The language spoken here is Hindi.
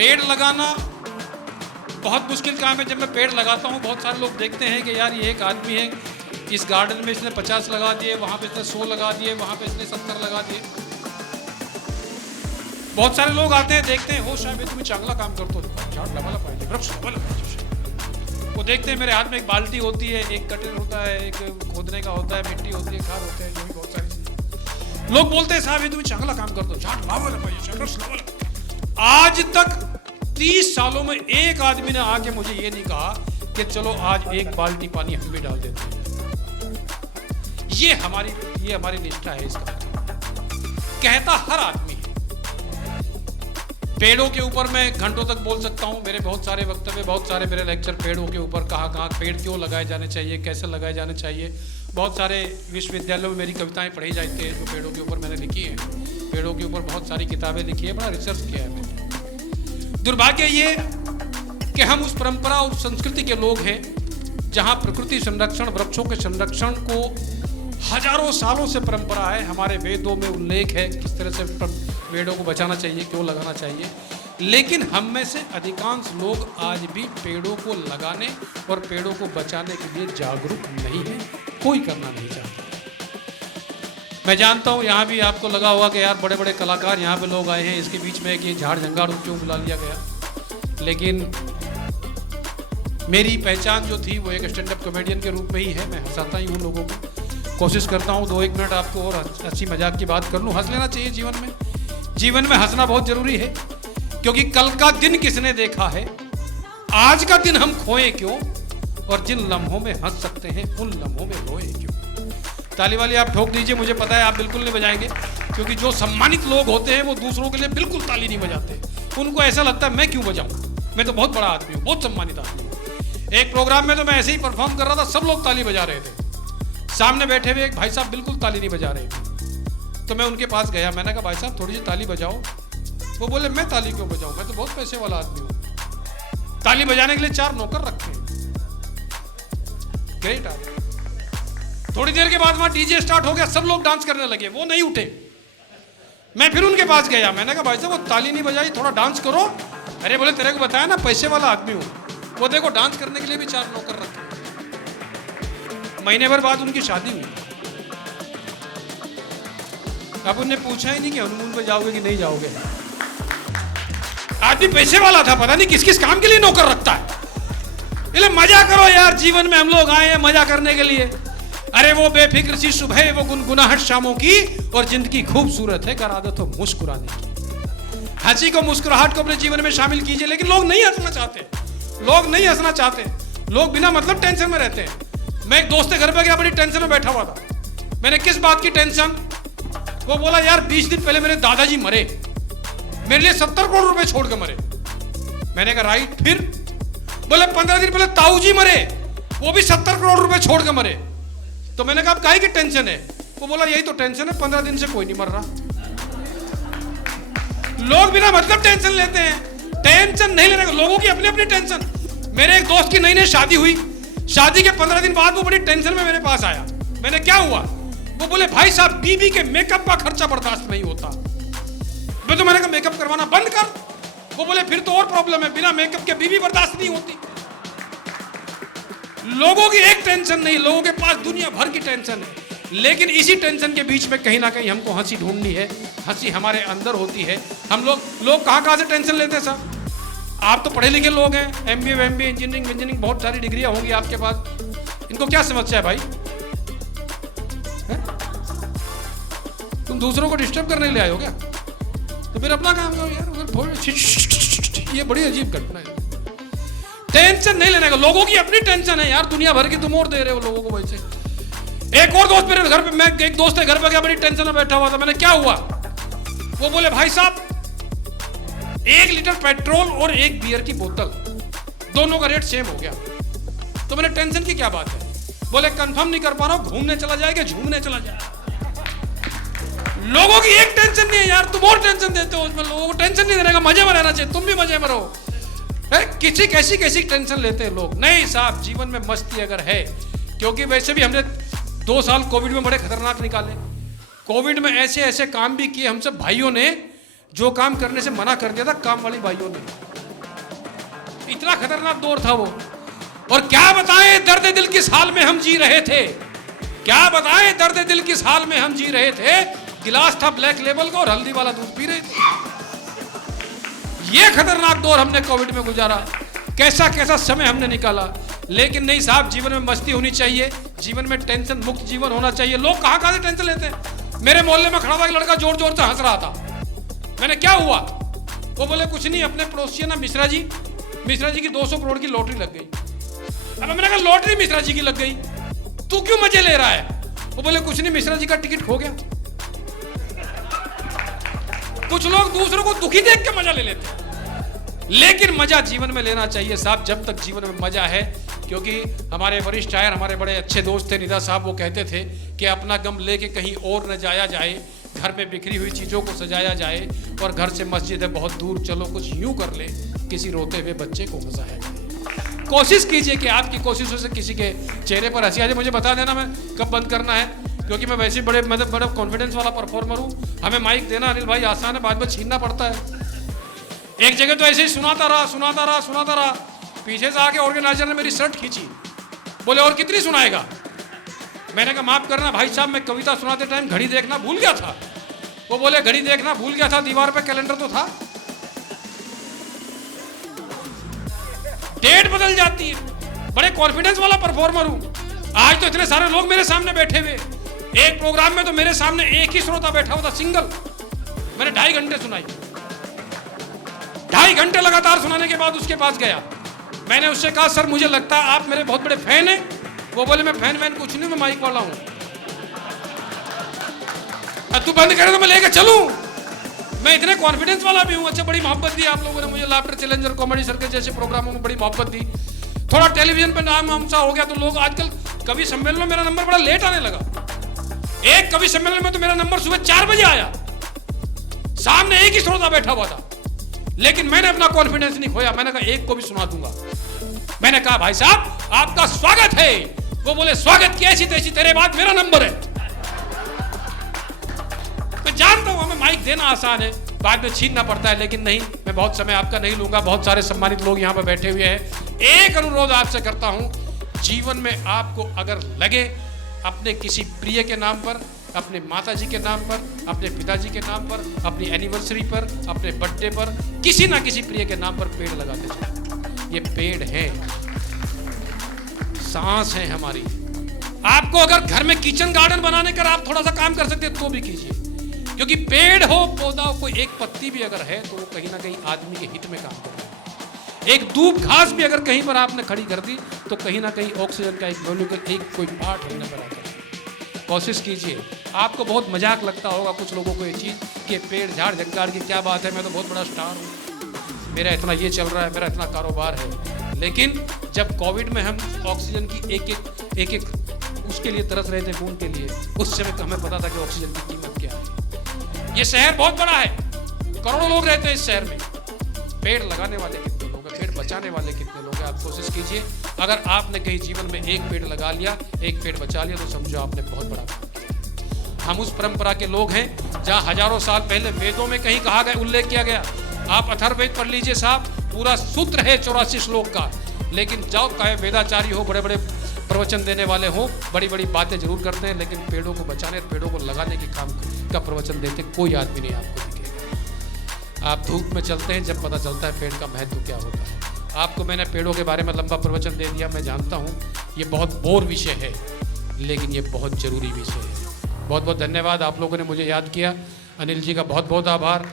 पेड़ लगाना बहुत मुश्किल काम है। जब मैं पेड़ लगाता हूँ बहुत सारे लोग देखते हैं कि यार ये एक आदमी है, इस गार्डन में इसने 50 लगा दिए, वहाँ पे इसने 100 लगा दिए, वहाँ पे इसने 70 लगा दिए। बहुत सारे लोग आते हैं, देखते हैं, हो शायद तुम्हें चांगला काम करतो, झाड़ लगाना पाहिजे, वृक्ष लगाना पाहिजे। वो देखते हैं मेरे हाथ में एक बाल्टी होती है, एक कटर होता है, एक खोदने का होता है, मिट्टी होती है, खाद होते हैं, जो भी बहुत सारी चीजें। लोग बोलते हैं साहब ये तुम्हें चांगला काम करतो, झाड़ लगाना पाहिजे, वृक्ष लगाना। आज तक 30 सालों में एक आदमी ने आके मुझे ये नहीं कहा कि चलो आज एक बाल्टी पानी हम भी डाल देते हैं। ये हमारी निष्ठा है। इसका कहता हर आदमी है। पेड़ों के ऊपर मैं घंटों तक बोल सकता हूं। मेरे बहुत सारे वक्तव्य, बहुत सारे मेरे लेक्चर पेड़ों के ऊपर, कहाँ पेड़ क्यों लगाए जाने चाहिए, कैसे लगाए जाने चाहिए। बहुत सारे विश्वविद्यालयों में मेरी कविताएं पढ़ी जाती है जो पेड़ों के ऊपर मैंने लिखी है। पेड़ों के ऊपर बहुत सारी किताबें लिखी है, बड़ा रिसर्च किया है मैंने। दुर्भाग्य ये कि हम उस परंपरा और संस्कृति के लोग हैं जहां प्रकृति संरक्षण, वृक्षों के संरक्षण को हजारों सालों से परंपरा है। हमारे वेदों में उल्लेख है किस तरह से पेड़ों को बचाना चाहिए, क्यों लगाना चाहिए। लेकिन हम में से अधिकांश लोग आज भी पेड़ों को लगाने और पेड़ों को बचाने के लिए जागरूक नहीं है, कोई करना नहीं चाहता। मैं जानता हूँ यहाँ भी आपको लगा होगा कि यार बड़े बड़े कलाकार यहाँ पे लोग आए हैं, इसके बीच में कि झाड़ झंगाड़ क्यों बुला लिया गया। लेकिन मेरी पहचान जो थी वो एक स्टैंड अप कॉमेडियन के रूप में ही है। मैं हंसाता ही हूँ लोगों को, कोशिश करता हूँ 2-1 मिनट आपको और हंसी मजाक की बात कर लूँ। हंस लेना चाहिए जीवन में। जीवन में हंसना बहुत जरूरी है, क्योंकि कल का दिन किसने देखा है, आज का दिन हम खोए क्यों, और जिन लम्हों में हंस सकते हैं उन लम्हों में रोए क्यों। ताली वाली आप ठोक दीजिए। मुझे पता है आप बिल्कुल नहीं बजाएंगे, क्योंकि जो सम्मानित लोग होते हैं वो दूसरों के लिए बिल्कुल ताली नहीं बजाते। उनको ऐसा लगता है मैं क्यों बजाऊं, मैं तो बहुत बड़ा आदमी हूँ, बहुत सम्मानित आदमी हूँ। एक प्रोग्राम में तो मैं ऐसे ही परफॉर्म कर रहा था, सब लोग ताली बजा रहे थे। सामने बैठे हुए एक भाई साहब बिल्कुल ताली नहीं बजा रहे थे। तो मैं उनके पास गया, मैंने कहा भाई साहब थोड़ी सी ताली बजाओ। वो बोले मैं ताली क्यों बजाऊं, मैं तो बहुत पैसे वाला आदमी हूँ। ताली बजाने के लिए 4 नौकर रखे हैं। ग्रेट आदमी। थोड़ी देर के बाद वहां डीजे स्टार्ट हो गया, सब लोग डांस करने लगे, वो नहीं उठे। मैं फिर उनके पास गया, मैंने कहा भाई साहब वो ताली नहीं बजाई, थोड़ा डांस करो। अरे बोले तेरे को बताया ना पैसे वाला आदमी हूँ। वो देखो डांस करने के लिए भी 4 नौकर रखे। महीने भर बाद उनकी शादी हुई। अब उन्हें पूछा ही नहीं कि हनीमून पे जाओगे कि नहीं जाओगे। आदमी पैसे वाला था, पता नहीं किस किस काम के लिए नौकर रखता है। इसलिए मजा करो यार, जीवन में हम लोग आए हैं मजा करने के लिए। अरे वो बेफिक्र सी सुबह, वो गुनगुनाहट शामों की, और जिंदगी खूबसूरत है कर आदत हो मुस्कुराने की। हंसी को, मुस्कुराहट को अपने जीवन में शामिल कीजिए। लेकिन लोग नहीं हंसना चाहते, लोग नहीं हंसना चाहते। लोग बिना मतलब टेंशन में रहते हैं। मैं एक दोस्त के घर पे गया, बड़ी टेंशन में बैठा हुआ था। मैंने किस बात की टेंशन, वो बोला यार 20 दिन पहले मेरे दादाजी मरे, मेरे लिए 70 करोड़ रुपए छोड़ के मरे। मैंने कहा राइट, फिर बोले 15 दिन पहले ताऊ जी मरे, वो भी 70 करोड़ रुपए छोड़ के मरे। तो मैंने कहा काहे की टेंशन है। वो बोला यही तो टेंशन है, 15 दिन से कोई नहीं मर रहा। लोग बिना मतलब टेंशन लेते हैं। टेंशन नहीं लेने का, लोगों की अपनी अपनी टेंशन। मेरे एक दोस्त की नई नई शादी हुई, शादी के 15 दिन बाद वो बड़ी टेंशन में मेरे पास आया। मैंने क्या हुआ, वो बोले भाई साहब बीबी के मेकअप का खर्चा बर्दाश्त नहीं होता। मैंने कहा मेकअप करवाना बंद कर। वो बोले फिर तो और प्रॉब्लम है, बिना मेकअप के बीबी बर्दाश्त नहीं होती। लोगों की एक टेंशन नहीं, लोगों के पास दुनिया भर की टेंशन है। लेकिन इसी टेंशन के बीच में कहीं ना कहीं हमको हंसी ढूंढनी है। हंसी हमारे अंदर होती है। हम लोग कहां से टेंशन लेते हैं साहब। आप तो पढ़े लिखे लोग हैं, MBA MBA इंजीनियरिंग बहुत सारी डिग्रियां होंगी आपके पास। इनको क्या समस्या है भाई, तुम दूसरों को डिस्टर्ब करने के लिए आए हो क्या? तो फिर अपना काम करो यार। ये बड़ी अजीब घटना है। टेंशन नहीं लेने का, लोगों की अपनी टेंशन है यार, दुनिया भर की तुम और दे रहे हो लोगों को वैसे। एक और दोस्त मेरे घर पे, मैं एक दोस्त के घर पे गया, बड़ी टेंशन में बैठा हुआ था। मैंने क्या हुआ, वो बोले भाई साहब 1 लीटर पेट्रोल और 1 बियर की बोतल, दोनों का रेट सेम हो गया। तो मैंने टेंशन की क्या बात है, बोले कंफर्म नहीं कर पा रहा हूं, घूमने चला जाएगा, झूमने चला जाएगा। लोगों की एक टेंशन नहीं है यार, तुम और टेंशन देते हो उसमें। लोगों को टेंशन नहीं देने का, मजे में रहना चाहिए, तुम भी मजे में रहो। किसी कैसी टेंशन लेते हैं लोग। नहीं साहब, जीवन में मस्ती अगर है, क्योंकि वैसे भी हमने 2 साल कोविड में बड़े खतरनाक निकाले। कोविड में ऐसे ऐसे काम भी किए हम सब भाइयों ने, जो काम करने से मना कर दिया था काम वाली भाइयों ने। इतना खतरनाक दौर था वो। और क्या बताएं दर्द दिल किस हाल में हम जी रहे थे, क्या बताएं दर्द दिल किस हाल में हम जी रहे थे। गिलास था ब्लैक लेबल का और हल्दी वाला दूध पी रहे थे। ये खतरनाक दौर हमने कोविड में गुजारा, कैसा कैसा समय हमने निकाला। लेकिन नहीं साहब, जीवन में मस्ती होनी चाहिए, जीवन में टेंशन मुक्त जीवन होना चाहिए। लोग कहां कहां से टेंशन लेते हैं। मेरे मोहल्ले में खड़ा हुआ एक लड़का जोर जोर से हंस रहा था। मैंने क्या हुआ, वो बोले कुछ नहीं, अपने पड़ोसी है ना मिश्रा जी की 200 करोड़ की लॉटरी लग गई। अब मैंने कहा लॉटरी मिश्रा जी की लग गई, तू क्यों मजे ले रहा है। वो बोले कुछ नहीं, मिश्रा जी का टिकट खो गया। कुछ लोग दूसरों को दुखी देख के मजा ले लेते हैं, लेकिन मजा जीवन में लेना चाहिए साहब, जब तक जीवन में मजा है। क्योंकि हमारे वरिष्ठ शायर, हमारे बड़े अच्छे दोस्त थे निदा साहब, वो कहते थे कि अपना गम लेके कहीं और न जाया जाए, घर में बिखरी हुई चीजों को सजाया जाए, और घर से मस्जिद है बहुत दूर, चलो कुछ यूं कर ले, किसी रोते हुए बच्चे को हंसाया जाए। कोशिश कीजिए कि आपकी कोशिशों से किसी के चेहरे पर हंसी आ जाए। मुझे बता देना मैं कब बंद करना है, क्योंकि मैं वैसे बड़े बड़ा कॉन्फिडेंस वाला परफॉर्मर हूँ। हमें माइक देना अनिल भाई आसान है, बाद में छीनना पड़ता है। एक जगह तो ऐसे ही सुनाता रहा, पीछे से आके ऑर्गेनाइजर ने मेरी शर्ट खींची, बोले और कितनी सुनाएगा। मैंने कहा माफ करना भाई साहब, मैं कविता सुनाते टाइम घड़ी देखना भूल गया था। वो बोले घड़ी देखना भूल गया था, दीवार पे कैलेंडर तो था। डेट बदल जाती है। बड़े कॉन्फिडेंस वाला परफॉर्मर हूं। आज तो इतने सारे लोग मेरे सामने बैठे हुए, एक प्रोग्राम में तो मेरे सामने एक ही श्रोता बैठा हुआ था, सिंगल। मैंने 2.5 घंटे सुनाई, 2.5 घंटे लगातार सुनाने के बाद उसके पास गया। मैंने उससे कहा सर मुझे लगता है आप मेरे बहुत बड़े फैन हैं। वो बोले मैं फैन वैन कुछ नहीं, मैं माइक वाला हूं। तू बंद करे तो मैं लेकर चलूं। मैं इतने कॉन्फिडेंस वाला भी हूं। अच्छा, बड़ी मोहब्बत दी आप लोगों ने मुझे, लाफ्टर चैलेंजर, कॉमेडी सर्कस जैसे प्रोग्रामों में बड़ी मोहब्बत दी। थोड़ा टेलीविजन पे नाम हमसा हो गया तो लोग आजकल कवि सम्मेलन में मेरा नंबर बड़ा लेट आने लगा। एक कवि सम्मेलन में तो मेरा नंबर सुबह 4 बजे आया, सामने एक ही श्रोता बैठा हुआ था, लेकिन मैंने अपना कॉन्फिडेंस नहीं खोया। मैंने कहा एक को भी सुना दूंगा। मैंने कहा भाई साहब आपका स्वागत है। वो बोले स्वागत की ऐसी तैसी, तेरे बाद मेरा नंबर है। मैं जानता हूं हमें माइक देना आसान है, बाद में छीनना पड़ता है, लेकिन नहीं, मैं बहुत समय आपका नहीं लूंगा। बहुत सारे सम्मानित लोग यहाँ पर बैठे हुए हैं। एक अनुरोध आपसे करता हूं, जीवन में आपको अगर लगे अपने किसी प्रिय के नाम पर, अपने माताजी के नाम पर, अपने पिताजी के नाम पर, अपनी एनिवर्सरी पर, अपने बर्थडे पर, किसी ना किसी प्रिय के नाम पर पेड़ लगाते चलो। ये पेड़ है, सांस है हमारी। आपको अगर घर में किचन गार्डन बनाने का आप थोड़ा सा काम कर सकते हैं तो भी कीजिए, क्योंकि पेड़ हो पौधा हो, कोई एक पत्ती भी अगर है तो वो कहीं ना कहीं आदमी के हित में काम करता है। एक दूब घास भी अगर कहीं पर आपने खड़ी कर दी तो कहीं ना कहीं ऑक्सीजन का एक मॉलिक्यूल, एक कोई पार्ट होने पर आता है। कोशिश कीजिए। आपको बहुत मजाक लगता होगा कुछ लोगों को ये चीज़ कि पेड़ झाड़ जंगल की क्या बात है, मैं तो बहुत बड़ा स्टार हूँ, मेरा इतना ये चल रहा है, मेरा इतना कारोबार है। लेकिन जब कोविड में हम ऑक्सीजन की एक एक उसके लिए तरस रहे थे, खून के लिए, उस समय तो हमें पता था कि ऑक्सीजन की कीमत क्या है। ये शहर बहुत बड़ा है, करोड़ों लोग रहते हैं इस शहर में। पेड़ लगाने वाले कितने लोग हैं, पेड़ बचाने वाले कितने लोग हैं, आप कोशिश कीजिए। अगर आपने कहीं जीवन में एक पेड़ लगा लिया, एक पेड़ बचा लिया, तो समझो आपने बहुत बड़ा काम किया। हम उस परंपरा के लोग हैं जहाँ हजारों साल पहले वेदों में कहीं कहा गया, उल्लेख किया गया। आप अथर्ववेद पढ़ लीजिए साहब, पूरा सूत्र है 84 श्लोक का। लेकिन जाओ चाहे वेदाचारी हो, बड़े बड़े प्रवचन देने वाले हो, बड़ी बड़ी बातें जरूर करते हैं, लेकिन पेड़ों को बचाने, पेड़ों को लगाने की काम का प्रवचन देते कोई आदमी नहीं आपको दिखेगा। आप धूप में चलते हैं जब पता चलता है पेड़ का महत्व क्या होता है। आपको मैंने पेड़ों के बारे में लंबा प्रवचन दे दिया, मैं जानता हूँ ये बहुत बोर विषय है, लेकिन ये बहुत जरूरी विषय है। बहुत बहुत धन्यवाद, आप लोगों ने मुझे याद किया। अनिल जी का बहुत बहुत आभार।